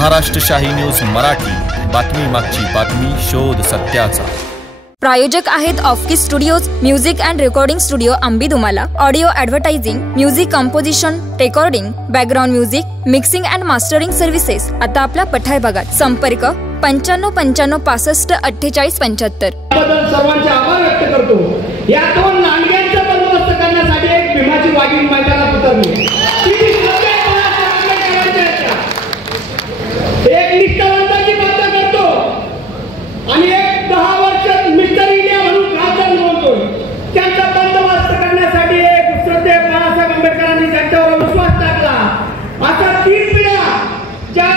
महाराष्ट्र शाही न्यूज मराठी, बातमी मागची बातमी, शोध सत्याचा। प्रायोजक आहेत off key studios, music and recording studio Ambidumala, audio advertising, music composition, recording, background music, mixing and mastering services आता आपला पठार भागात। संपर्क 95 65 48 75। सर्वांचे आभार व्यक्त करतो। या दोन लांडग्यांचा बंदोबस्त करण्यासाठी एक भीमाची वाघीण मैदानात उतरली। एक निष्ठावंताची बंद करतो आणि एक 10 वर्ष मिस्टर इंडिया म्हणून खासदार म्हणतो। त्यांचा बंदोबस्त करण्यासाठी एक श्रद्धेय बाळासाहेब आंबेडकरांनी त्यांच्यावर विश्वास टाकला। आता 3 पिढ्या ज्या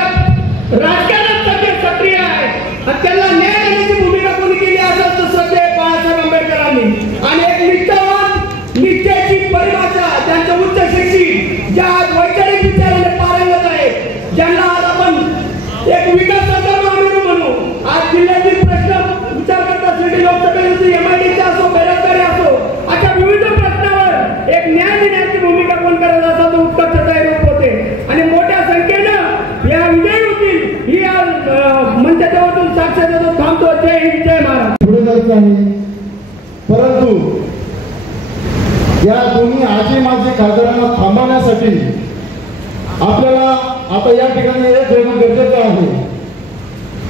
राजकारणात सक्रिय आहेत आणि त्यांना न्याय देण्याची भूमिका कोणी केली असं श्रद्धेय बाळासाहेब आंबेडकरांनी। आणि एक निष्ठावान, निष्ठेची परिभाषा त्यांच्या उच्च शिक्षित ज्या वैचारिक विचाराने पारंगत आहेत, ज्यांना आज आपण एक विकासाचा माणूस म्हणू। आज जिल्ह्यातील प्रश्न विचार करता सिटी लोकसभेची एमआयडीसी असो, बेरोजगारी असो, अशा विविध प्रश्नावर एक न्याय देण्याची भूमिका कोण करत असतो तो उत्कर्ष तयार होते आणि मोठ्या संख्येनं या विजयी होतील ही मंचाच्यावरून साक्ष देतो। थांबतो। जय हिंद, जय महाराष्ट्र। पुढे जायचं आहे, परंतु या दोन्ही आजी माजी खासदारांना थांबवण्यासाठी आपल्याला आता या ठिकाणी एक होणं गरजेचं आहे।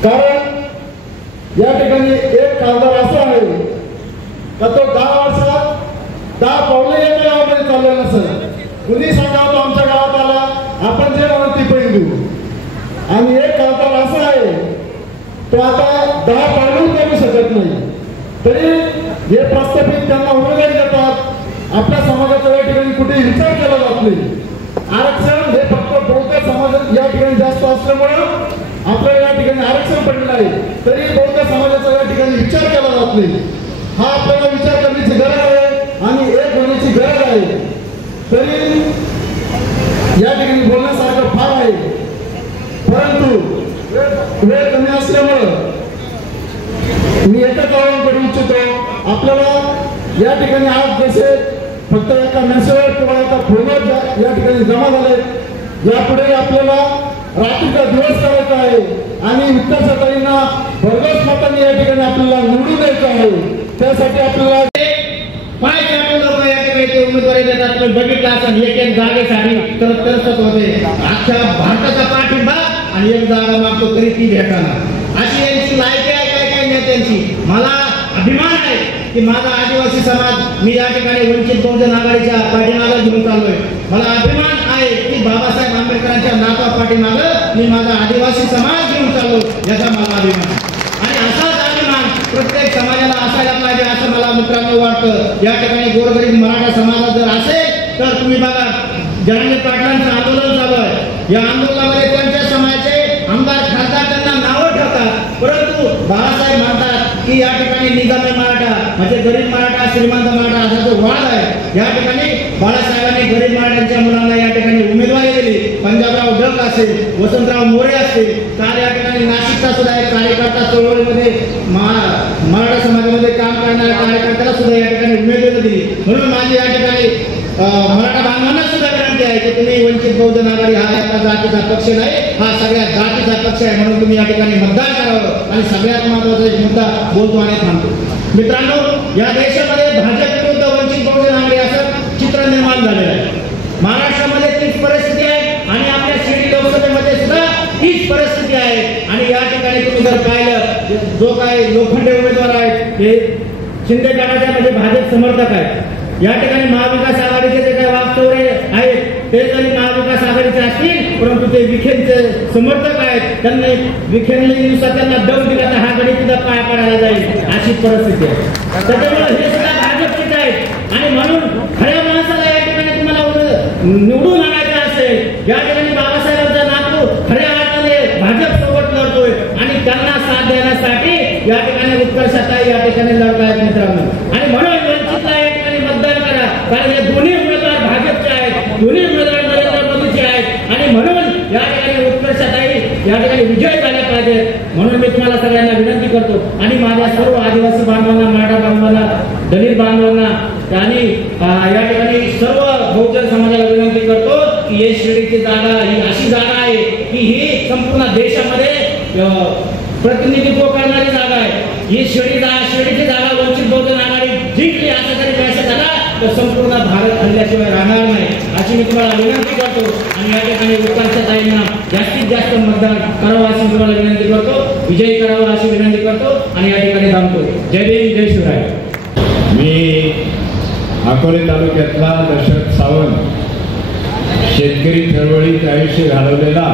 कारण या ठिकाणी एक खासदार असा आहे का तो 10 वर्षात 10 पावले या गावामध्ये चाललेला नसेल। कुणी सांगावं तो आमच्या गावात आला, आपण जे म्हणून ती पैन देऊ। आणि एक खासदार असा आहे तो आता 10 पावलं करू शकत नाही, तरी हे प्रस्थापित त्यांना उमेदवारी देतात। आपल्या समाजाचा या ठिकाणी कुठे विचार केला जात नाही। आरक्षण हे फक्त बौद्ध समाजात या ठिकाणी जास्त असल्यामुळं आपल्याला या ठिकाणी आरक्षण पडलेलं आहे, तरी बौद्ध समाजाचा या ठिकाणी विचार केला जात नाही। हा आपल्याला विचार करण्याची गरज आहे आणि एक होण्याची गरज आहे। तरी या ठिकाणी बोलण्यासारखं फार आहे, परंतु वेळ कमी असल्यामुळं मी एकच आवाहन करू इच्छितो। आपल्याला या ठिकाणी आज जसे फक्त एका मेसेजवर किंवा एका फोनवर या ठिकाणी जमा झाले, यापुढे आपल्याला रात्रीचा दिवस करायचा आहे आणि विकासाताईंना भरघोस मतांनी या ठिकाणी आपल्याला निवडून द्यायचं आहे। त्यासाठी आपल्याला लोक या ठिकाणी उमेदवारी देतात। पण बघितलं असं एक जागेसाठी तरसत होते, अख्ख्या भारताचा पाठिंबा आणि एक जागा मागतो तरी ती भेटाना, अशी यांची लायकी आहे काय नेत्यांची। मला अभिमान आहे की माझा आदिवासी समाज मी या ठिकाणी वंचित बहुजन आघाडीच्या पाठीमागे घेऊन चाललोय। मला अभिमान आहे की बाबासाहेब आंबेडकरांच्या नाता पाठीमागे मी माझा आदिवासी समाज घेऊन चाललो, याचा मला अभिमान। आणि असाच अभिमान प्रत्येक समाजाला असायला पाहिजे असं मला मित्रांनो वाटतं। या ठिकाणी गोरगरीब मराठा समाजात जर असेल तर तुम्ही बघा, जरांगे पाटलांचं आंदोलन चालू आहे। या आंदोलनामध्ये त्यांच्या समाजाचे आमदार खासदार त्यांना नावं ठेवतात, परंतु बाळासाहेब म्हणतात की या ठिकाणी निजामी मराठा म्हणजे गरीब मराठा, श्रीमंत मराठा असा जो वाद आहे, या ठिकाणी बाळासाहेबांनी गरीब मराठ्यांच्या मुलांना या ठिकाणी उमेदवारी दिली। पंजाबराव डक असेल, वसंतराव मोरे असतील, काल या ठिकाणी नाशिकचा सुद्धा एक कार्यकर्ता चळवळीमध्ये मराठा समाजामध्ये काम करणाऱ्या कार्यकर्त्याला सुद्धा या ठिकाणी उमेदवारी दिली। म्हणून माझी या ठिकाणी मराठा बांधवांना सुद्धा विनंती आहे की तुम्ही वंचित बहुजन आघाडी हा एका जातीचा पक्ष नाही, हा सगळ्या जातीचा पक्ष आहे। म्हणून तुम्ही या ठिकाणी मतदान करावं। आणि सगळ्यात महत्त्वाचा एक मुद्दा बोलतो आणि थांबतो। मित्रांनो, या देशामध्ये भाजप विरुद्ध वंचित बहुजन आघाडी असं चित्र निर्माण झालेलं आहे। महाराष्ट्रामध्ये तीच परिस्थिती आहे आणि आपल्या शिर्डी लोकसभेमध्ये सुद्धा हीच परिस्थिती आहे। आणि या ठिकाणी तुम्ही जर पाहिलं, जो काही लोखंडे उमेदवार आहेत हे शिंदे गटाच्या म्हणजे भाजप समर्थक आहेत। या ठिकाणी महाविकास आघाडीचे जे काही वागचौरे आहेत ते जरी महाविकास आघाडीचे असतील, परंतु ते विखेंचे समर्थक आहेत। त्यांनी विखेंनी दिवसात त्यांना दम दिला तर हा गणित सुद्धा पाय पडायला जाईल, अशी परिस्थिती आहे। त्याच्यामुळे हे सुद्धा भाजपचेच आहेत। आणि म्हणून खऱ्या माणसाला या ठिकाणी तुम्हाला निवडून आणायचं असेल, या ठिकाणी बाबासाहेबांचा नातू खऱ्या अर्थाने भाजप सोबत लढतोय आणि त्यांना साथ देण्यासाठी या ठिकाणी उत्कर्षताई या ठिकाणी लढतायत मित्रांनो। आणि म्हणून वंचितला या ठिकाणी मतदान करा, कारण हे दोन्ही उमेदवार भाजपचे आहेत, दोन्ही उमेदवार नरेंद्र मोदीचे आहेत। आणि म्हणून या ठिकाणी उत्कर्षताई या ठिकाणी विजय झाले पाहिजेत। म्हणून मी तुम्हाला सगळ्यांना विनंती करतो आणि माझ्या सर्व आदिवासी बांधवांना, मराठा बांधवांना, दलित बांधवांना आणि या ठिकाणी सर्व बहुजन समाजाला विनंती करतो की हे शिर्डीची जागा ही अशी जागा आहे की ही संपूर्ण देशामध्ये प्रतिनिधित्व करणारी जागा आहे. ही शिर्डीची जागा वंचित बहुजन आघाडी जिंकली असं जरी मेसेज आला तर संपूर्ण भारत हल्ल्याशिवाय राहणार नाही अशी मी तुम्हाला विनंती करतो. आणि या ठिकाणी उत्कर्ष ताईंना जास्तीत जास्त मतदान करावं अशी तुम्हाला विनंती करतो. विजयी करावं अशी विनंती करतो आणि या ठिकाणी थांबतो. जय भीम जय शिवराय. मी अकोले तालुक्यातला दशरथ सावंत, शेतकरी चळवळीत आयुष्य घालवलेला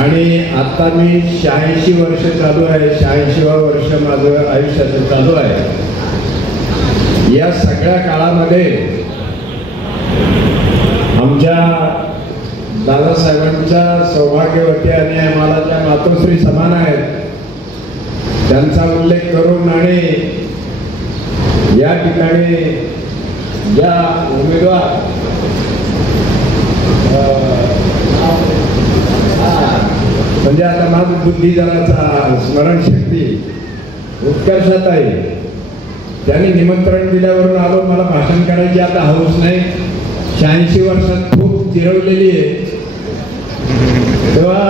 आणि आता मी 86 वर्ष चालू आहे. 86वा वर्ष माझं आयुष्याचं चालू आहे. या सगळ्या काळामध्ये आमच्या दादासाहेबांच्या सौभाग्यवती आणि आम्हाला ज्या मातोश्री समान आहेत त्यांचा उल्लेख करून आणि या ठिकाणी ज्या उमेदवार म्हणजे आता माझं बुद्धिजनाचा स्मरणशक्ती उत्कर्षात आहे. त्यांनी निमंत्रण दिल्यावरून आलो. मला भाषण करायची आता हौस नाही. 86 वर्षात खूप जिरवलेली आहे तेव्हा.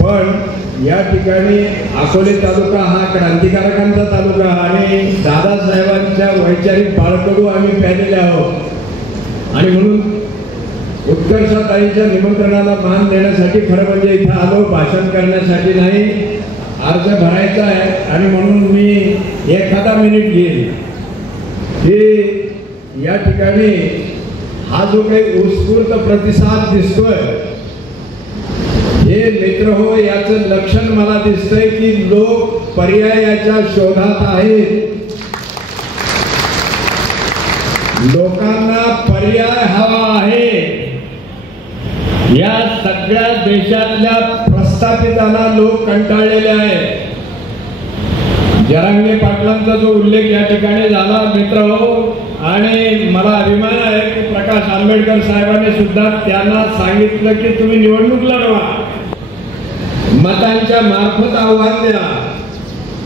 पण या ठिकाणी अकोले तालुका हा क्रांतिकारकांचा तालुका आणि दादासाहेबांच्या वैचारिक बाळकडू आम्ही प्यालेले आहोत आणि म्हणून उत्कर्षाताईच्या निमंत्रणाला मान देण्यासाठी खरं म्हणजे इथं आलो, भाषण करण्यासाठी नाही. अर्ज भरायचा आहे आणि म्हणून मी एखादा मिनिट घेईल की या ठिकाणी हा जो काही उत्स्फूर्त प्रतिसाद दिसतोय हे मित्र हो याचं लक्षण मला दिसतंय की लोक पर्यायाच्या शोधात आहेत. लोकांना पर्याय हवा आहे. या सगळ्या देशातल्या प्रस्थापितांना लोक कंटाळलेले आहेत. जरांगे पाटलांचा जो उल्लेख या ठिकाणी झाला मित्र हो, आणि मला अभिमान आहे की प्रकाश आंबेडकर साहेबांनी सुद्धा त्यांना सांगितलं की तुम्ही निवडणूक लढवा, मतांच्या मार्फत आव्हान द्या.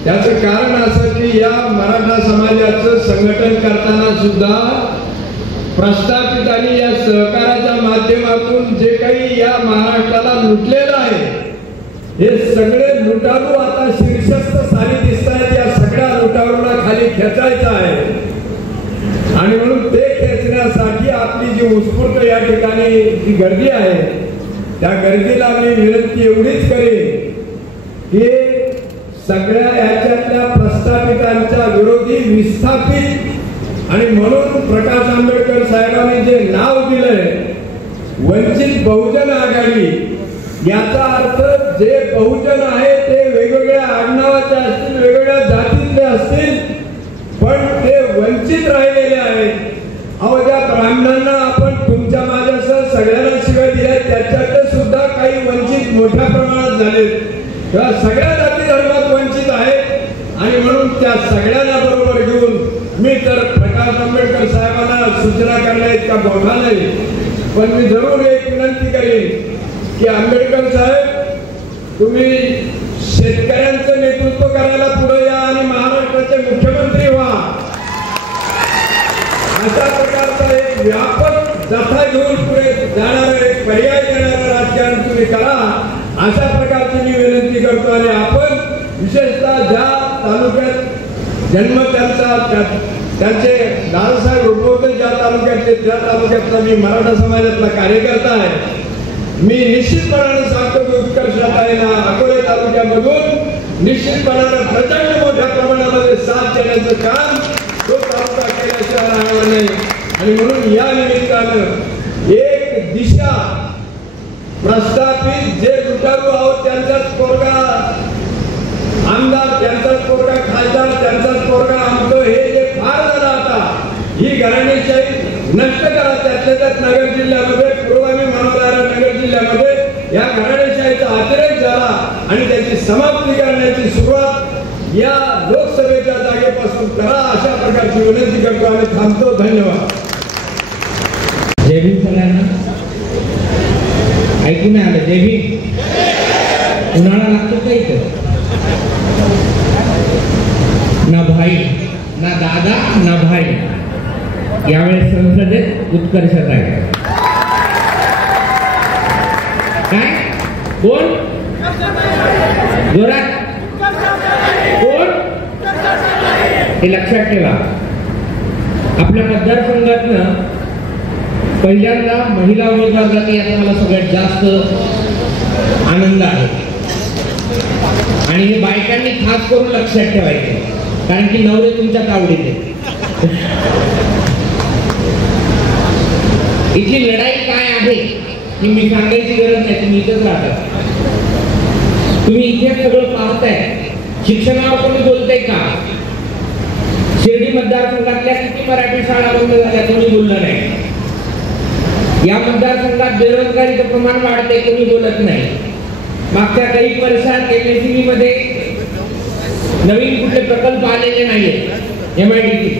त्याचं कारण असं की या मराठा समाजाचं संघटन करताना सुद्धा प्रस्थापितांनी या सहकाराच्या माध्यमातून जे काही या महाराष्ट्राला लुटलेलं आहे हे सगळे लुटारू आता शीर्षस्थ सारी दिसत आहेत. या सगळ्या लुटारूला खाली खेचायचं आहे आणि म्हणून ते खेचण्यासाठी आपली जी उत्स्फूर्त या ठिकाणी जी गर्दी आहे त्या गर्दीला मी विनंती एवढीच करेन की सगळ्या याच्यातल्या प्रस्थापितांच्या विरोधी विस्थापित आणि म्हणून प्रकाश आंबेडकर साहेबांनी जे नाव दिलंय वंचित बहुजन आघाडी, याचा अर्थ जे बहुजन आहे ते वेगवेगळ्या आडनावाचे असतील, वेगवेगळ्या जातीतले असतील, पण ते वंचित राहिलेले आहेत. अहो ज्या ब्राह्मणांना आपण तुमच्या माझ्यासह सगळ्यांना शिवाय दिल्या त्याच्यात सुद्धा काही वंचित मोठ्या प्रमाणात झाले. सगळ्या जाती धर्मात वंचित आहेत आणि म्हणून त्या सगळ्यांना बरोबर घेऊन मी तर प्रकाश आंबेडकर साहेबांना सूचना करण्या इतका मोठा नाही, पण मी जरूर एक विनंती करेन की आंबेडकर साहेब तुम्ही शेतकऱ्यांचं नेतृत्व करायला पुढे या आणि महाराष्ट्राचे मुख्यमंत्री व्हा. अशा प्रकारचा एक व्यापक जथा घेऊन पुढे जाणारा एक पर्याय देणारं राजकारण तुम्ही करा अशा प्रकारची मी विनंती करतो. आणि आपण विशेषतः ज्या तालुक्यात जन्म त्यांचे दादासाहेब उद्भवते ज्या तालुक्यातले त्या तालुक्यातला मी मराठा समाजातला कार्यकर्ता आहे. मी निश्चितपणाने सांगतो की उत्कर्षाताईंना अकोले तालुक्यामधून निश्चितपणाने प्रचंड मोठ्या प्रमाणामध्ये साथ देण्याचं काम तो तालुका केल्याशिवाय राहणार नाही. आणि म्हणून या निमित्तानं एक दिशा प्रस्थापित जे लुटारू आहोत त्यांचाच पोरगा आमदार, त्यांचाच पोरगा खासदार, त्यांचाच पोरगा आमचं हे जे फार झालं आता ही घराणेशाही नष्ट करा. त्यातल्या त्यात नगर जिल्ह्यामध्ये पूर्वामी मनोदारा नगर जिल्ह्यामध्ये या घराणेशाहीचा अतिरेक झाला आणि त्याची समाप्ती करण्याची सुरुवात या लोकसभेच्या जागेपासून करा अशा प्रकारची विनंती करतो आणि थांबतो. धन्यवाद. जय भीम सगळ्यांना. ऐकून आलं जय भीम. उन्हाळा लागतो का इथं? ना भाई ना दादा ना भाई यावेळेस संसदेत उत्कर्षाताई. काय कोण जोरात कोण हे लक्षात ठेवा. आपल्या मतदारसंघातनं पहिल्यांदा महिला उमेदवार जाते याचा मला सगळ्यात जास्त आनंद आहे आणि हे बायकांनी खास करून लक्षात ठेवायचं, कारण की नवरे तुमच्या तावडीत. इथली लढाई काय आहे ही मी सांगायची गरज नाही, तुम्ही इथेच राहता, तुम्ही इथे सगळं पाहताय. शिक्षणावर कोणी बोलतंय का? शिर्डी मतदारसंघातल्या किती मराठी शाळा बंद झाल्या कोणी बोललं नाही. या मतदारसंघात बेरोजगारीचं प्रमाण वाढते कोणी बोलत नाही. मागच्या काही वर्षात एमएसएमई मध्ये नवीन कुठले प्रकल्प आलेले नाहीये, एमआयडीसी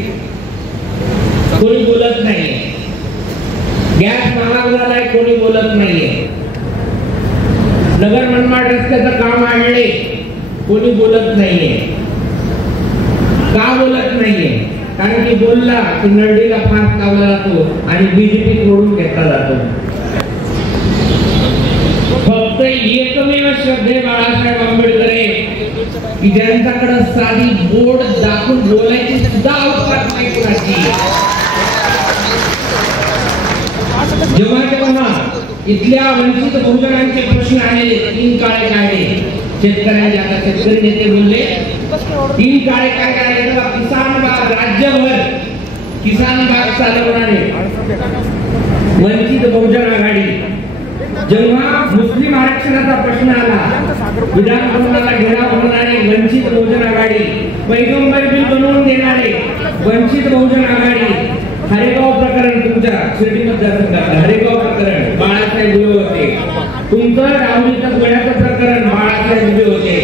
कोणी बोलत नाहीये. गॅस महाग झालाय कोणी बोलत नाहीये. नगर मनमाड रस्त्याचं काम आणले कोणी बोलत नाहीये. का बोलत नाहीये? कारण की बोलला की नरडीला फास लावला जातो आणि बीजेपी तोडून घेतला जातो. फक्त एकमेव श्रद्धे बाळासाहेब आंबेडकर की ज्यांच्याकडे साधी बोर्ड दाखवून बोलायची सुद्धा अवकाश नाही कुणाची. जेव्हा इथल्या वंचित बहुजनांचे प्रश्न आलेले, 3 काळे काढले शेतकऱ्यांचे, आता शेतकरी नेते बोलले 3 काळे काय काढले, किसान बाग राज्यभर किसान बाग चालवणारे वंचित बहुजन आघाडी. जेव्हा मुस्लिम आरक्षणाचा प्रश्न आला, विधान भवनाला घेराव करणारे वंचित बहुजन आघाडी, पैगंबर बिल बनवून देणारे वंचित बहुजन आघाडी. हरेगाव प्रकरण तुमच्या शिर्डी मतदारसंघात हरेगाव प्रकरण बाळासाहेब उभे होते. तुमचं राहुरीच्या गोळ्याचं प्रकरण बाळासाहेब उभे होते.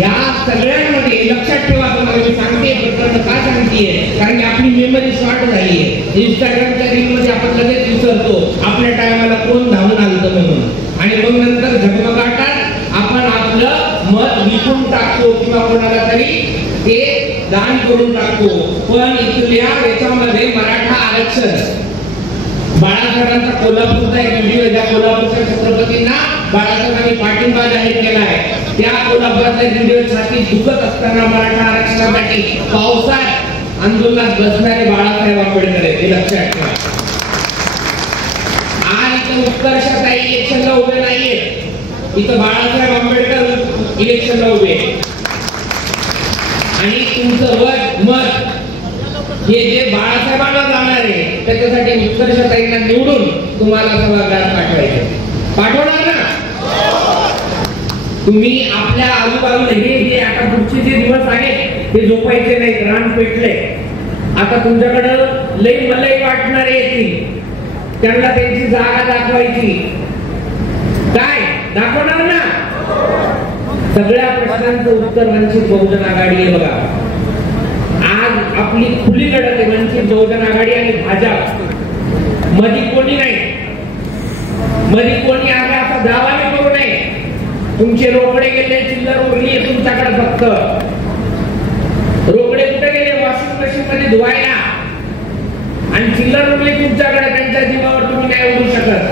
या सगळ्यांमध्ये लक्षात ठेवा, तुम्हाला मी सांगते प्रकरण का सांगतेय, कारण की आपली मेमरी शॉर्ट झाली आहे. इंस्टाग्रामच्या रील मध्ये आपण लगेच विसरतो आपल्या टायमाला कोण धावून आलं म्हणून, आणि मग नंतर झगमगाटात आपण आपलं मत विकून टाकतो किंवा कोणाला तरी ते दान करून टाकतो. पण इथल्या याच्यामध्ये मराठा आरक्षण बाळासाहेबांचा कोल्हापूरचा एक व्हिडिओ, ज्या कोल्हापूरच्या छत्रपतींना बाळासाहेबांनी पाठिंबा जाहीर केला आहे, त्या कोल्हापुरातल्या व्हिडिओ छाती दुखत असताना मराठा आरक्षणासाठी पावसात आंदोलनात बसणारे बाळासाहेब आंबेडकर हे लक्षात ठेवा. आज इथं उत्कर्षाचा इलेक्शनला उभे नाहीये, इथं बाळासाहेब आंबेडकर इलेक्शनला उभे आणि तुमचं मत हे जे बाळासाहेबांना जाणार आहे त्याच्यासाठी उत्कर्षताईंना निवडून तुम्हाला सभागृहात पाठवायचे. पाठवणार ना? तुम्ही आपल्या आजूबाजूला हे आता पुढचे जे दिवस आहेत ते झोपायचे नाही, रान पेटले. आता तुमच्याकडं लई मलई वाटणारे येतील, त्यांना त्यांची जागा दाखवायची. काय दाखवणार ना? सगळ्या प्रश्नांचं उत्तर वंचित बहुजन आघाडी आहे. बघा, आज आपली खुली लढत आहे वंचित बहुजन आघाडी आणि भाजप. मध्ये कोणी नाही, मध्ये कोणी आहे असा दावा करू नये. तुमचे रोकडे गेले, चिल्लर उरली आहे तुमच्याकडे, फक्त रोकडे कुठे गेले? वॉशिंग मशीन मध्ये धुवायला, आणि चिल्लर उरली तुमच्याकडे, त्यांच्या जीवावर तुम्ही नाही उडू शकत.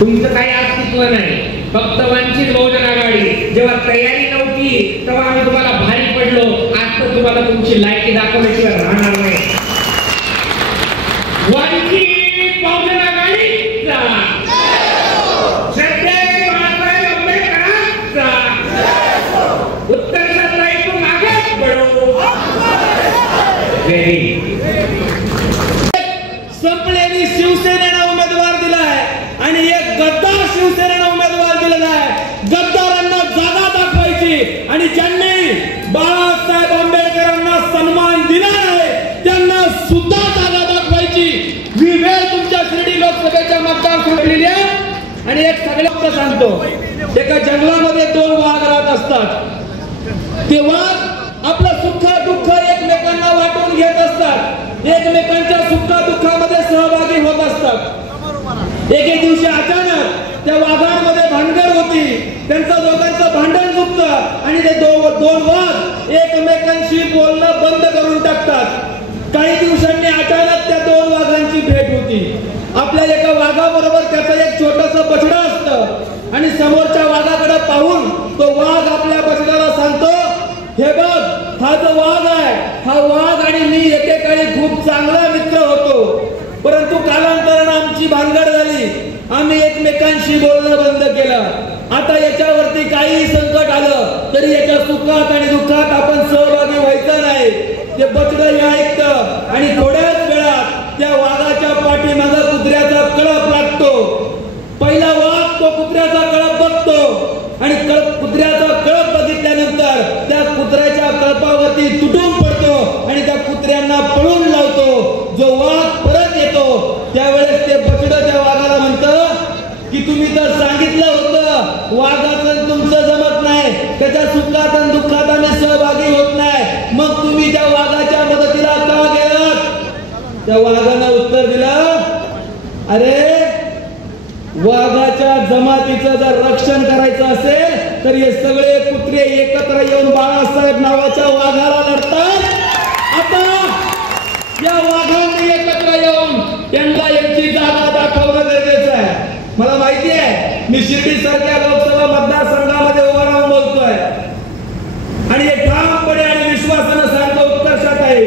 तुमचं काही अस्तित्व नाही. फक्त वंचित बहुजन आघाडी जेव्हा तयारी नव्हती तेव्हा आम्ही तुम्हाला भारी पडलो. आज तर तुम्हाला तुमची लायकी दाखवल्याशिवाय राहणार नाही. वंचित बहुजन आघाडीचा श्रद्धे बाळासाहेब आंबेडकरांचा उत्कर्षाचा इथून आगे बढो. संपलेली शिवसेनेनं उमेदवार दिलाय आणि एक गद्दार शिवसेनेनं उमेदवार दिलेला आहे. गद्दारांना जागा दाखवायची आणि ज्यांनी बाळासाहेब आंबेडकरांना सन्मान दिला आहे त्यांना सुद्धा जागा दाखवायची. ही वेळ तुमच्या शिर्डी लोकसभेच्या मतदार सोडलेली आहे. आणि एक सगळ्यांना सांगतो, एका जंगलामध्ये 2 वाघ राहत असतात. ते वाघ आपलं सुख दुःख एकमेकांना वाटून घेत असतात, एकमेकांच्या सुख दुःखामध्ये सहभागी होत असतात. एके दिवशी अचानक त्या वाघांमध्ये भांडण होती. त्यांचं दोघांचं भांडण झुकतं आणि ते 2 वाघ एकमेकांशी बोलणं बंद करून टाकतात. काही दिवसांनी अचानक त्या 2 वाघांची भेट होती. आपल्या एका वाघाबरोबर त्याचं एक छोटंसं बछडं असतं आणि समोरच्या वाघाकडे पाहून तो वाघ आपल्या बछड्याला सांगतो, हे बघ हा जो वाघ आहे, हा वाघ आणि मी एकेकाळी खूप चांगला मित्र होतो, परंतु कालांतराने आमची भानगड झाली, आम्ही एकमेकांशी बोलणं बंद केलं. आता याच्यावरती काही संकट आलं तरी याच्या सुखात आणि दुःखात आपण सहभागी व्हायचं नाही. ते बछडं हे ऐकतं आणि थोड्याच वेळात त्या वाघाच्या पाठीमागे कुत्र्याचा कळप लागतो. पहिला वाघ तो कुत्र्याचा कळप बघतो आणि कुत्र्याचा कळप बघितल्यानंतर त्या कुत्र्याच्या कळपावरती तुटून पडतो आणि त्या कुत्र्यांना पळून लावतो. जो वाघ परत येतो त्यावेळेस ते बछडं त्या वाघाला म्हणतं की तुम्ही तर सांगितलं होतं वाघाचं तुमचं जमत नाही, त्याच्या सुखात आणि दुःखात आम्ही सहभागी होत नाही, मग तुम्ही त्या वाघाच्या मदतीला का गेलात? त्या वाघानं उत्तर दिलं, अरे वाघाच्या जमातीचं जर रक्षण करायचं असेल तर हे सगळे कुत्रे एकत्र येऊन बाळासाहेब नावाच्या वाघाला लढतात. आता या वाघांनी एकत्र येऊन त्यांना यांची जागा दाखवणं गरजेचं आहे. मला माहिती आहे मी शिर्डी सारख्या लोकसभा मतदारसंघामध्ये उभा राहून बोलतोय आणि हे ठामपणे आणि विश्वासानं सांगतो उत्कर्षात आहे.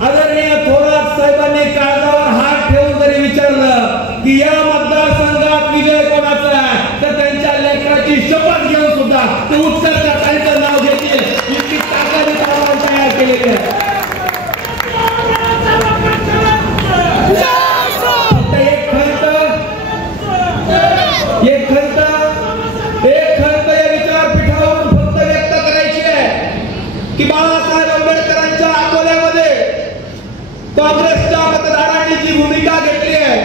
आदरणीय थोरात साहेबांनी काळजावर हात ठेवून जरी विचारलं की या मतदारसंघात विजय कोणाचा आहे तर त्यांच्या लेकराची शपथ घेऊन सुद्धा ते उत्कर्षात त्यांचं नाव घेतील इतकी ताकद तयार केलेली आहे. एक खंत या विचारपीठावरून फक्त व्यक्त करायची आहे की बाळासाहेब आंबेडकरांच्या अकोल्यामध्ये काँग्रेसच्या मतदारांनी जी भूमिका घेतली आहे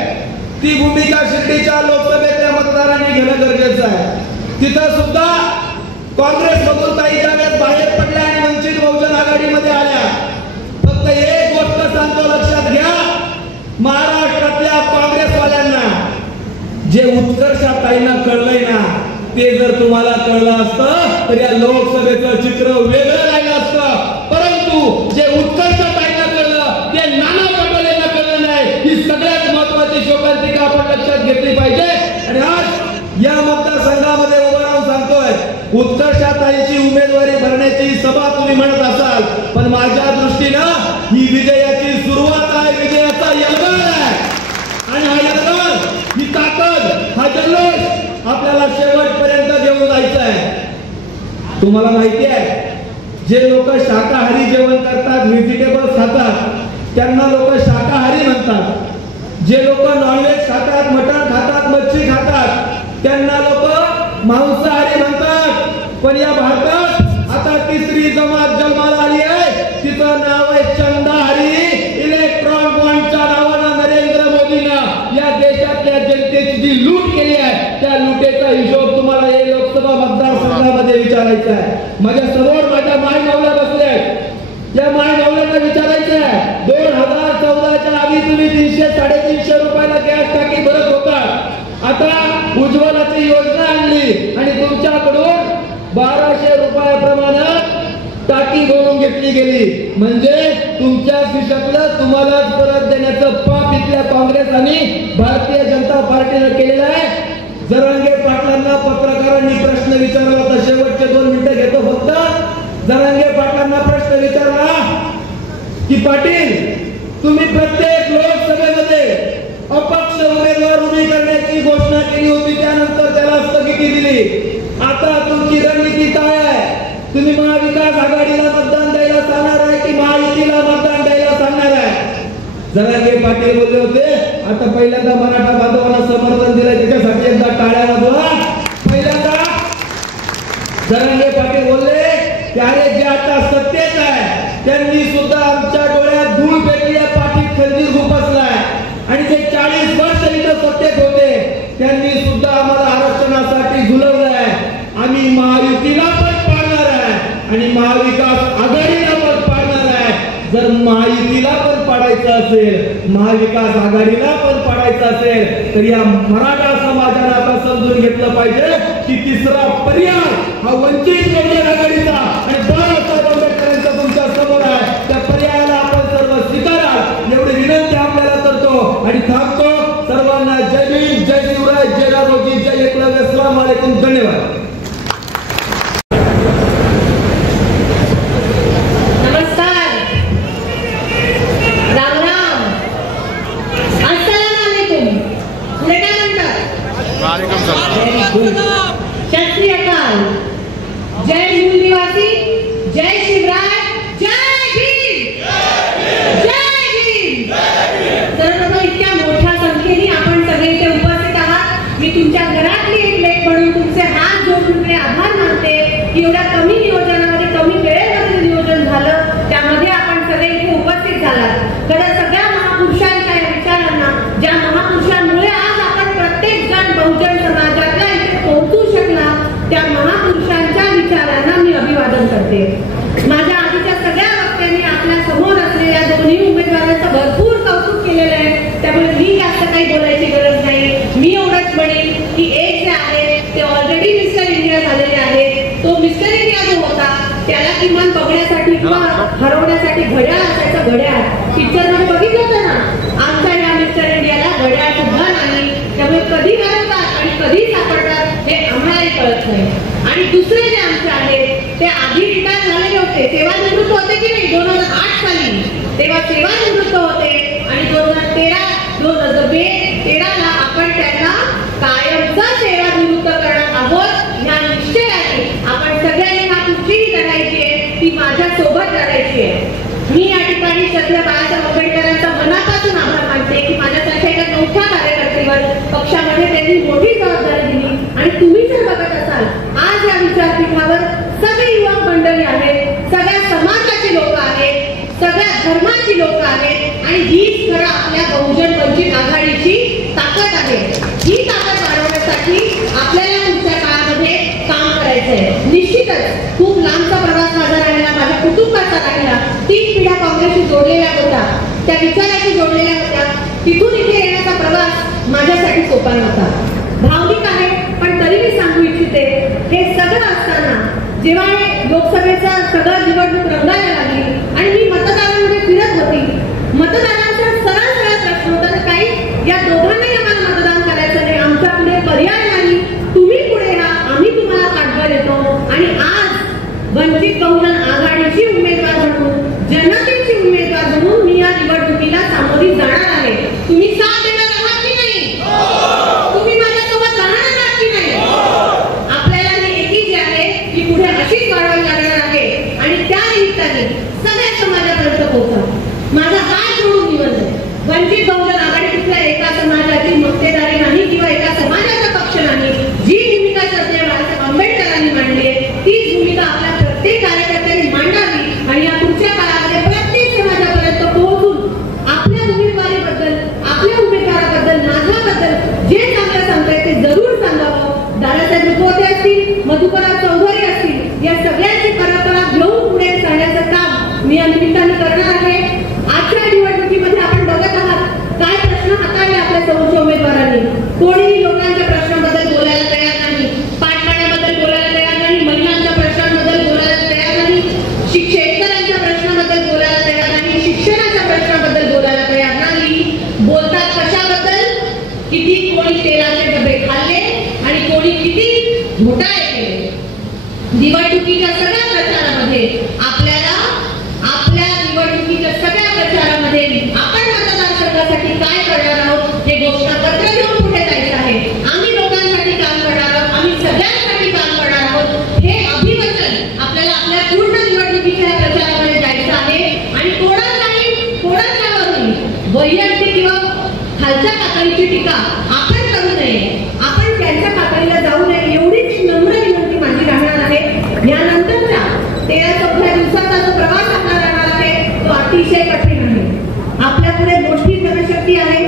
ती भूमिका शिर्डीच्या लोकसभेतल्या मतदारांनी घेणं गरजेचं आहे. तिथं सुद्धा काँग्रेसमधून काही ज्यावेळेस बाहेर पडल्या आणि वंचित बहुजन आघाडीमध्ये आल्या, फक्त एक गोष्ट सांगतो लक्षात घ्या, महाराष्ट्रातल्या काँग्रेसवाल्यांना जे उत्कर्षाताईंना कळलंय ना ते जर तुम्हाला कळलं असतं तर या लोकसभेचं चित्र वेगळं राहिलं असतं. परंतु जे उत्कर्षाताईंना कळलं ते नाना पटोलेंना कळलं नाही. ही सगळ्यात महत्वाची शोकांतिका आपण लक्षात घेतली पाहिजे. आणि आज या मतदारसंघामध्ये उभं राहून सांगतोय उत्कर्षाताईंची उमेदवारी भरण्याची सभा तुम्ही म्हणत असाल, पण माझ्या दृष्टीनं ही विजयाची सुरुवात आहे, विजयाचा यलगार आहे. आणि हा यलगार, ही ताकद, हा जल्लोष आपल्याला शेवटपर्यंत घेऊन जायचं आहे. तुम्हाला माहिती आहे जे लोक शाकाहारी जेवण करतात, व्हेजिटेबल खातात त्यांना लोक शाकाहारी म्हणतात. जे लोक नॉनव्हेज खातात, मटण खातात, मच्छी खातात त्यांना लोक मांसाहारी म्हणतात. पण या भारतात आता तिसरी जमात जन्माला आली आहे, तिचं नाव आहे चंदाहारी. इलेक्ट्रॉन बॉन्डच्या नावानं नरेंद्र मोदीनं या देशातल्या जनतेची जी लूट केली आहे त्या लुटेचा हिशोब तुम्हाला हे लोकसभा मतदारसंघामध्ये विचारायचा आहे. माझ्या समोर माझ्या माय मावल्या बसले आहेत, या माय मावल्यांना विचारायचं आहे 2014च्या आधी तुम्ही 300-350 रुपयाला गॅस टाकी भरत होता, आता उज्ज्वलाची योजना आणली आणि तुमच्याकडून 1200 रुपयाप्रमाणे टाकी भरून घेतली गेली. म्हणजे तुमच्या खिशातलं तुम्हालाच परत देण्याचं पाप इथल्या काँग्रेस आणि भारतीय जनता पार्टीनं केलेलं आहे. जरांगे पाटलांना पत्रकारांनी प्रश्न विचारला होता, शेवटचे 2 मिनिटं घेतो फक्त. जरांगे पाटलांना प्रश्न विचारला की पाटील तुम्ही प्रत्येक लोकसभेमध्ये अपक्ष उमेदवार उभी करण्याची घोषणा केली होती, त्यानंतर त्याला स्थगिती दिली. आता तुमची रणनीती काय आहे? तुम्ही महाविकास आघाडीला मतदान द्यायला सांगणार आहे की महायुतीला मतदान द्यायला सांगणार आहे? जरांगे पाटील बोलले होते आता पहिल्यांदा मराठा बांधवांना समर्थन दिलंय त्याच्यासाठी एकदा टाळ्या वाजवा. पहिल्यांदा जरांगे पाटील बोलले की अरे जे आता सत्तेत आहे त्यांनी सुद्धा आमच्या डोळ्यात धूळ पेटली आहे, पाठीत खंजीर खुपसलाय. आणि जे 40 वर्ष इथं सत्तेत होते त्यांनी सुद्धा आम्हाला आरक्षणासाठी झुलवलंय. आम्ही महायुतीला पण पाडणार आहे आणि महाविकास आघाडीला पण पाडणार आहे. जर महायुतीला पण पाडायचं असेल, महाविकास आघाडीला पण पाडायचं असेल तर या मराठा समाजाला आता समजून घेतलं पाहिजे की तिसरा पर्याय हा वंचित बहुजन आघाडीचा आणि बाळासाहेब आंबेडकरांचा तुमच्या समोर आहे. त्या पर्यायाला आपण सर्व स्वीकारा एवढी विनंती आपल्याला करतो आणि थांबतो. धन्यवाद. शस्त्री अकाल. जय मूल निवासी, जय शिवराय, जय भीम, जय भीम. सर्वप्रथम इतक्या मोठ्या संख्येने आपण सगळे इथे उपस्थित आहात. मी तुमच्या घरातली एक लेक म्हणून तुमचे हात जोडून आभार मानते की एवढ्या कमी नियोजनामध्ये, कमी वेळेमध्ये नियोजन झालं, त्यामध्ये आपण सगळे इथे उपस्थित झालात. खरं सगळ्या महापुरुषांच्या विचारांना, ज्या महापुरुषांमुळे आज आपण प्रत्येक जण बहुजन समाजातला इथे पोहोचू शकला, त्या महापुरुषांच्या विचारांना मी अभिवादन करते. माझ्या आधीच्या सगळ्या वक्त्यांनी आपल्या समोर असलेल्या दोन्ही उमेदवारांचं भरपूर कौतुक केलेलं आहे, त्यामुळे मी जास्त काही बोलायची गरज नाही. मी एवढंच म्हणेन की एक जे आहे ते ऑलरेडी मिस्टर इंडिया झालेले आहे. तो मिस्टर इंडिया जो होता त्याला किमान बघण्यासाठी किंवा हरवण्यासाठी घड्याळ असायचं. घड्याळ पिक्चर मध्ये बघितलं होतं ना, आमच्या या मिस्टर इंडियाला घड्याळ सुद्धा नाही. त्यामुळे कधी हरवतात आणि कधी सापडतात हे आम्हालाही कळत नाही. आणि दुसरे जे आमचे आहेत ते आधी रिटायर झालेले होते, सेवानिवृत्त होते की नाही 2008 साली, तेव्हा सेवानिवृत्त होते आणि 2013ला आपण त्यांना कायमचा सेवानिवृत्त करणार आहोत. ह्या निश्चयाने आपण सगळ्यांनी हा कुठचीही लढायची आहे ती माझ्या सोबत लढायची आहे. मी या ठिकाणी श्रद्धेय बाळासाहेब आंबेडकरांचा मनापासून आभार मानते की माझ्यासारख्या एका मोठ्या कार्यकर्त्यावर पक्षामध्ये त्यांनी मोठी जबाबदारी दिली. आणि तुम्ही जर बघत असाल आज या विचारपीठावर सगळी युवक मंडळी आहेत, सगळ्या समाजाची लोक आहेत, सगळ्या धर्माची लोक आहेत आणि हीच खरं आपल्या बहुजन वंचित आघाडीची ताकद आहे. ही ताकद वाढवण्यासाठी आपल्याला पुढच्या काळामध्ये काम करायचं आहे. निश्चितच खूप लांबचा प्रवास माझा राहिला, माझ्या कुटुंबाचा राहिला. 3 पिढ्या काँग्रेसशी जोडलेल्या होत्या, त्या विचाराशी जोडलेल्या होत्या. तिथून इथे येण्याचा प्रवास माझ्यासाठी सोपा नव्हता. भावनिक आहे, पण तरी मी सांगू इच्छिते हे सगळं असताना जेव्हा लोकसभेचा सगळं निवडणूक रंगायला लागली आणि मी मतदारांमध्ये फिरत होती, मतदारांचा सरळ प्रश्न होता की काही या दोघांनाही आम्हाला मतदान करायचं नाही, आमच्या पुढे पर्याय नाही, तुम्ही पुढे या, आम्ही तुम्हाला पाठबळ देतो. आणि आज वंचित बहुजन आघाडीची उमेदवार म्हणून, जनतेची उमेदवार म्हणून मी या निवडणुकीला सामोरी जाणार आहे. तुम्ही साथ देणार आहात की नाही? तुम्ही माझ्यासोबत जाणार आहात की नाही? आपल्याला ही एकी जी आहे ती पुढे अशीच वाढवावी लागणार आहे आणि त्या निमित्ताने सगळ्या समाजापर्यंत पोहोचा. माझा हात जोडून निवडलं आहे. वंचित बहुजन आघाडी कुठल्या एका समाजाची मक्तेदारी नाही किंवा एका समाजाचा पक्ष नाही. जी भूमिका श्रद्धेय बाळासाहेब आंबेडकरांनी मांडली आहे तीच भूमिका आपल्या प्रत्येक कार्यकर्त्यांनी मांडावी आणि या पुढच्या काळामध्ये प्रत्येक समाजापर्यंत पोहोचून आपल्या उमेदवारीबद्दल, आपल्या उमेदवाराबद्दल, माझ्याबद्दल जे चांगलं सांगताय ते जरूर सांगावं. दादासाहेब रुपवते असतील, मधुकरराव चौधरी असतील, या सगळ्यांची परंपरा घेऊन पुढे चालण्याचं काम मी या निमित्ताने करणार आहे. आजच्या निवडणुकीमध्ये आपण बघत आहात काय प्रश्न हाताळले आपल्या सर्वोच्च उमेदवारांनी. कोणीही लोकांच्या प्रश्नाबद्दल बोलायला तयार नाही, पाठपाण्याबद्दल बोलायला तयार नाही, महिलांच्या प्रश्नांबद्दल बोलायला तयार नाही, शेतकऱ्यांच्या प्रश्नाबद्दल बोलायला तयार नाही, शिक्षणाच्या प्रश्नाबद्दल बोलायला तयार नाही. बोलतात कशाबद्दल? किती कोणी तेलाचे डबे खाल्ले आणि कोणी किती घोटाळे केले. निवडणुकीच्या सगळ्या प्रचारामध्ये आपल्याला आपल्या निवडणुकीच्या सगळ्या प्रचारामध्ये आपण मतदारसंघासाठी काय करणार आहोत हे घोषणापत्र घेऊन पुढे जायचं आहे. आम्ही लोकांसाठी काम करणार आहोत, आम्ही सगळ्यांसाठी काम करणार आहोत हे अभिवचन आपल्याला आपल्या पूर्ण निवडणुकीच्या प्रचारामध्ये जायचं आहे. आणि कोणाच्यावरही वैयक्तिक किंवा खालच्या पातळीची टीका आपण करू नये, आपण त्यांच्या पातळीला जाऊ नये एवढीच नम्र विनंती माझी राहणार आहे. यानंतरच्या 13-14 दिवसाचा जो प्रवास आपला राहणार आहे तो अतिशय कठीण आहे. आपल्या पुढे मोठी जनशक्ती आहे,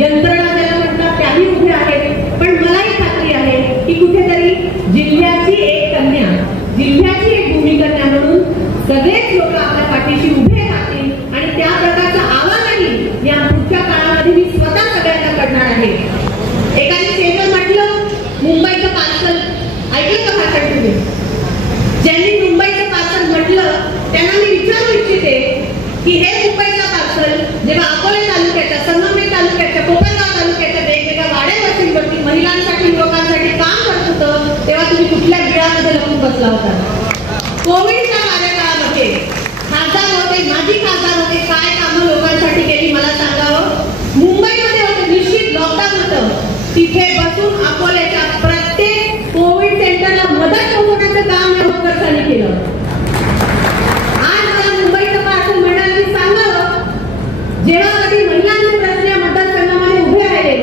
यंत्रणा ज्याला म्हणतात त्याही उभे आहेत, पण मलाही खात्री आहे की कुठेतरी जिल्ह्याची एक कन्या, जिल्ह्याची एक भूमिकन्या म्हणून सगळेच लोक आपल्या पाठीशी उभे राहतील आणि त्या प्रकारचा आवाजही या पुढच्या काळामध्ये मी स्वतः सगळ्यांना करणार आहे. एकाने स्टेजवर म्हटलं मुंबईचं पार्सल, ऐकलं का भाषण तुम्ही? ज्यांनी मुंबईचं पार्सल म्हटलं त्यांना मी विचारू इच्छिते की हे मुंबईचं पार्सल जेव्हा अकोले तालुक्याच्या, संगमनेर तालुक्याच्या, कोपरगाव तालुक्याच्या वेगवेगळ्या वाड्या वस्तींवरती महिलांसाठी, युवकांसाठी काम करत होतं तेव्हा तुम्ही कुठल्या बिळामध्ये लपून बसला होता. कोविडच्या कार्यकाळामध्ये खासदार होते, माजी खासदार होते, काय कामं लोकांसाठी केली मला सांगावं. मुंबईमध्ये होते, निश्चित लॉकडाऊन होतं, तिथे बसून अकोल्याच्या प्रत्येक कोविड सेंटरला मदत पोहोचवण्याचं काम या होतकर्त्यांनी केलं. आज मला मुंबईचं पार्सल मंडळांनी सांगावं, जेव्हा कधी महिलांचे प्रश्न या मतदारसंघामध्ये उभे राहिले,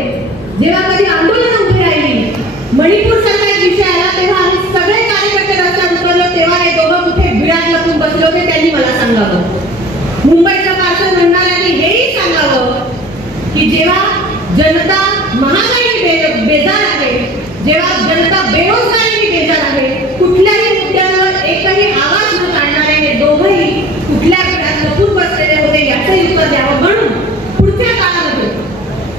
जेव्हा कधी आंदोलन उभी राहिली, मणिपूर सारखा एक विषय आला, तेव्हा आम्ही सगळे कार्यकर्ते रस्त्यावर उतरलो, तेव्हा हे दोघं कुठे बिळात लपून बसले होते त्यांनी मला सांगावं. मुंबईच्या पार्सल मंडळांनी हेही सांगावं की जेव्हा जनता महागाईने बेजार आहे, जेव्हा जनता बेरोजगारीने बेजार आहे, कुठल्याही मुद्द्यावर एकही आवाज न काढणारे हे दोघंही कुठल्या बिळात लपून बसलेले होते याचंही उत्तर द्यावं. म्हणून पुढच्या काळामध्ये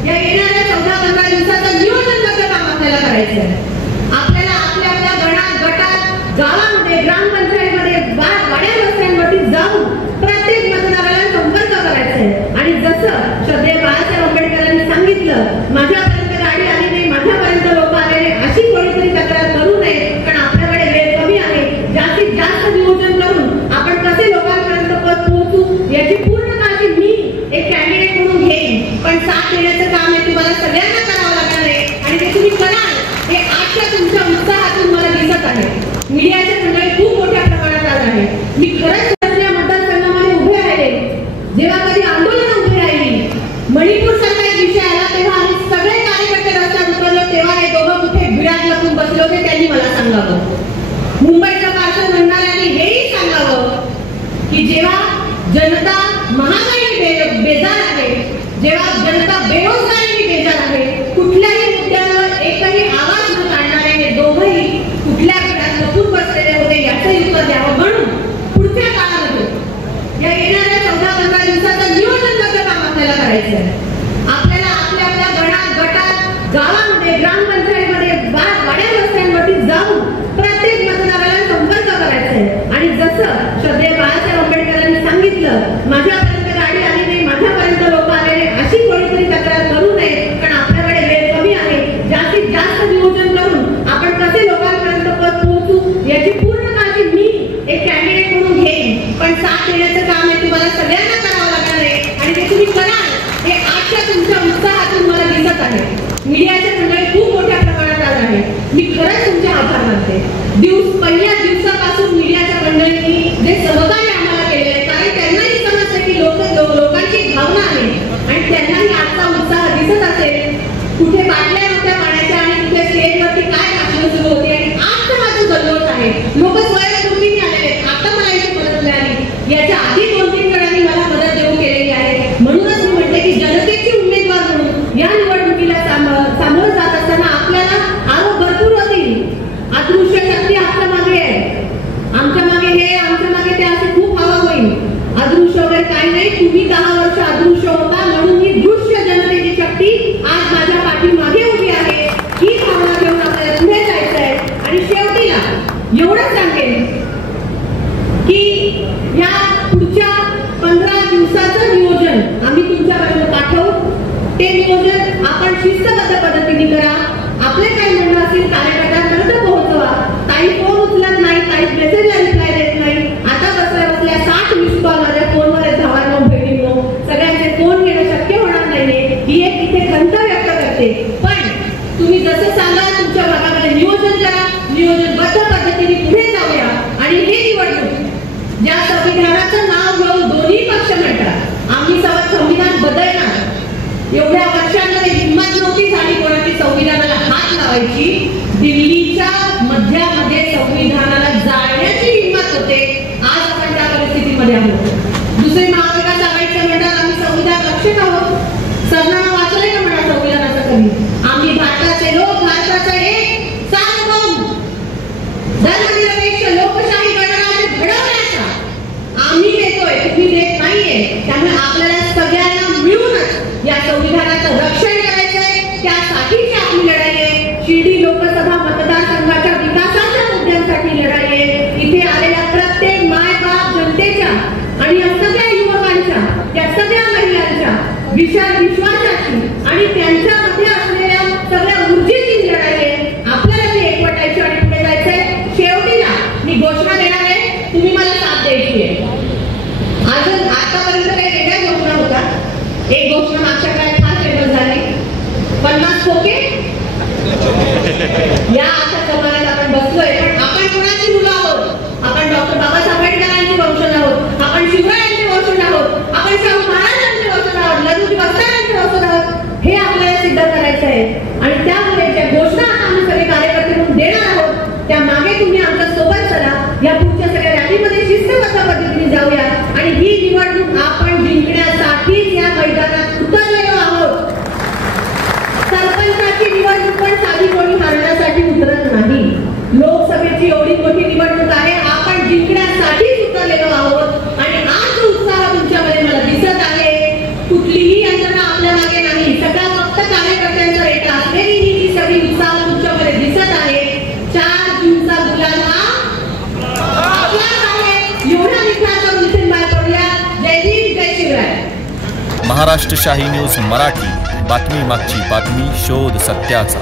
या येणाऱ्या 14-15 दिवसाचं नियोजनबद्ध काम आपल्याला करायचं आहे. आपल्याला आपल्या आपल्या गटात, गावामध्ये, ग्रामपंचायतीमध्ये, वाड्या वस्त्यांवरती जाऊन प्रत्येक मतदाराला संपर्क करायचा आहे. आणि जसं श्रद्धेय बाळासाहेब आंबेडकरांनी सांगितलं, माझ्यापर्यंत गाडी आली नाही, माझ्यापर्यंत लोक आले नाही, अशी कोणीतरी तक्रार करू नये, कारण आपल्याकडे वेळ कमी आहे. जास्तीत जास्त नियोजन करून आपण कसे लोकांपर्यंत पोहोचू याची पूर्ण काळजी मी एक कॅन्डिडेट म्हणून घेईन. पण साथ देण्याचं काम हे तुम्हाला सगळ्यांना करावं लागणार आहे आणि ते तुम्ही कराल हे आजच्या तुमच्या उत्साहातून मला दिसत आहे. मीडियाचे मंडळी खूप मोठ्या प्रमाणात आज आहे. मी खरंच या मतदारसंघामध्ये उभे राहिले, जेव्हा कधी आंदोलन उभी राहिली, मणिपूर सारखा एक विषय आला, तेव्हा आम्ही सगळे कार्यकर्ते रस्त्यावर उतरलो, तेव्हा हे दोघं कुठे बिळात लपून बसले होते त्यांनी मला सांगावं. मुंबईच्या पार्सल मंडळांनी हेही सांगावं की जेव्हा जनता महागाईने बेजार आहे, जेव्हा जनता बेरोजगारीने बेजार आहे, कुठल्याही मुद्द्यावर एकही आवाज न काढणारे हे दोघंही कुठल्या बिळात लपून बसलेले होते याचंही उत्तर द्यावं. म्हणून पुढच्या काळामध्ये या येणाऱ्या 14-15 दिवसाचं नियोजनबद्ध काम आपल्याला करायचं आहे. आपल्याला आपल्या आपल्या गटात, गावामध्ये, ग्रामपंचायतीमध्ये, वाड्या वस्त्यांवरती जाऊन प्रत्येक मतदाराला संपर्क करायचा आहे. आणि जसं श्रद्धेय बाळासाहेब आंबेडकरांनी सांगितलं, माझ्यापर्यंत गाडी आली नाही, माझ्यापर्यंत लोक आले नाही, अशी कोणीतरी तक्रार करू नये, कारण आपल्याकडे वेळ कमी आहे. जास्तीत जास्त नियोजन करून आपण कसे लोकांपर्यंत पोहोचू याची पूर्ण काळजी मी एक कॅन्डिडेट म्हणून घेईन. पण साथ देण्याचं काम हे तुम्हाला सगळ्यांना करावं लागणार आहे आणि ते तुम्ही कराल हे आजच्या तुमच्या उत्साहातून मला दिसत आहे. मीडियाचे मंडळी खूप मोठ्या प्रमाणात आज आहे. मी खरंच तुमचे आभार मानते. पहिल्या दिवसापासून मीडियाच्या मंडळींनी जे सहकार्य आम्हाला केले आहे, कारण त्यांनाही समजतं की लोकांची भावना आहे आणि त्यांनाही आजचा उत्साह दिसत असेल. कुठे बाटल्या नव्हत्या पाण्याच्या आणि कुठे स्टेजवरती काय भाषण सुरू होती आणि आज तर माझं जल्लोष आहे. लोक स्वयंस्फूर्तीने आलेले आहेत. आता मला इथे मदत मिळाली, याच्या आधी 2-3 जणांनी मला मदत देऊ केलेली आहे. म्हणूनच मी म्हणते की जनतेची उमेदवार म्हणून या निवडणुकीला सामोरं जात असताना आपल्याला आरोप भरपूर होतील. अदृश्य शक्ती आपल्या मागे आहे, आमच्या मागे हे, आमच्या मागे ते, असे खूप हवा होईल. अदृश्य वगैरे काही नाही. तुम्ही 10 वर्ष अदृश्य होता, म्हणून ही दृश्य जनतेची शक्ती आज माझ्या पाठीमागे उभी आहे. ही भावना घेऊन आपल्याला पुढे जायचं आहे. आणि शेवटीला एवढंच सांगेन की या पुढच्या 15 दिवसाचं नियोजन आम्ही तुमच्यापर्यंत पाठवू. ते नियोजन आपण शिस्तबद्ध पद्धतीने करा. आपले काही म्हणणं असतील कार्यकर्त्यांपर्यंत पोहोचवा. काही फोन उचलत नाही, काही मेसेजला रिप्लाय देत नाही. आता बसल्या 60 मिस कॉल माझ्या फोनवर आहेत भावांनो, बहिणींनो. सगळ्यांचे फोन घेणं शक्य होणार नाहीये. ही एक इथे खंत व्यक्त करते. पण तुम्ही जसं सांगाल तुमच्या भागामध्ये नियोजन करा, नियोजनबद्ध पद्धतीने पुढे जाऊया. आणि हे निवडणूक ज्या संविधानाचं नाव घेऊन दोन्ही पक्ष म्हणतात आम्ही संविधान बदलणार, एवढ्या वर्षांमध्ये हिंमत नव्हती झाली कोणाची संविधानाला हात लावायची. दिल्लीच्या मध्यामध्ये संविधानाला जाळण्याची हिंमत होते. आज आपण त्या परिस्थितीमध्ये आहोत. दुसरे महाविकास आघाडीचं म्हणतात आम्ही संविधान रक्षक आहोत. सरनामा वाचलंय का म्हणा संविधानाचं कधी? आम्ही भारताचे लोक, भारताचा एक सार्वभौम धर्मनिरपेक्ष लोकशाही गणराज्य घडवण्याचा आम्ही देतोय, तुम्ही देत नाहीये. त्यामुळे आपल्याला सगळ्यांना मिळूनच या संविधानाचं रक्षण करायचंय. त्यासाठीची आपली लढाई आहे. शिर्डी लोकसभा मतदारसंघाच्या विकासाच्या मुद्द्यांसाठी लढाई आहे. इथे आलेल्या प्रत्येक मायबाप जनतेच्या आणि या सगळ्या युवकांच्या, या सगळ्या महिलांच्या विश्वासाची आणि त्यांच्यामध्ये असलेल्या सगळ्या ऊर्जेची लढाई आहे. आपल्याला ती एकवटायची आणि पुढे जायचंय. मागच्या काळात फार फेमस झाली. 50 खोके या अशा समाजात आपण बसलोय. पण आपण कोणाची मुलं आहोत? आपण डॉक्टर बाबासाहेब आंबेडकरांची वंशज आहोत, आपण शिवरायांचे वंशज आहोत, आपण शाहू महाराजांचे वंशज आहोत, लघुजी वस्तारांचे वंशज आहोत. हे आपल्याला सिद्ध करायचं आहे. आणि त्यामुळे ज्या घोषणा आम्ही सगळे कार्यकर्ते म्हणून देणार आहोत त्या मागे तुम्ही आमच्या सोबत चला. या पुढच्या सगळ्या रॅलीमध्ये शिस्तबद्ध पद्धतीने जाऊया. आणि ही निवडणूक आपण जिंकण्यासाठीच या मैदानात उतरलेलो आहोत. सरपंचाची निवडणूक पण साधी कोणी हारण्यासाठी उतरत नाही. लोकसभेची एवढी मोठी निवडणूक आहे, आपण जिंकण्यासाठीच उतरलेलो आहोत. आणि आज जो उत्साह तुमच्यामध्ये मला दिसत आहे, कुठलीही यंत्रणा आपल्या मागे नाही, सगळा फक्त कार्यकर्त्यांचा रेटा असलेली ही सगळी उत्साह तुमच्यामध्ये दिसत आहे. 4 जूनचा गुलाल हा आपलाच आहे. एवढा विचार करून इथे बाहेर पडूया. जय हिंद, जय शिवराय. महाराष्ट्र शाही न्यूज मराठी, बातमी मागची बातमी, शोध सत्याचा.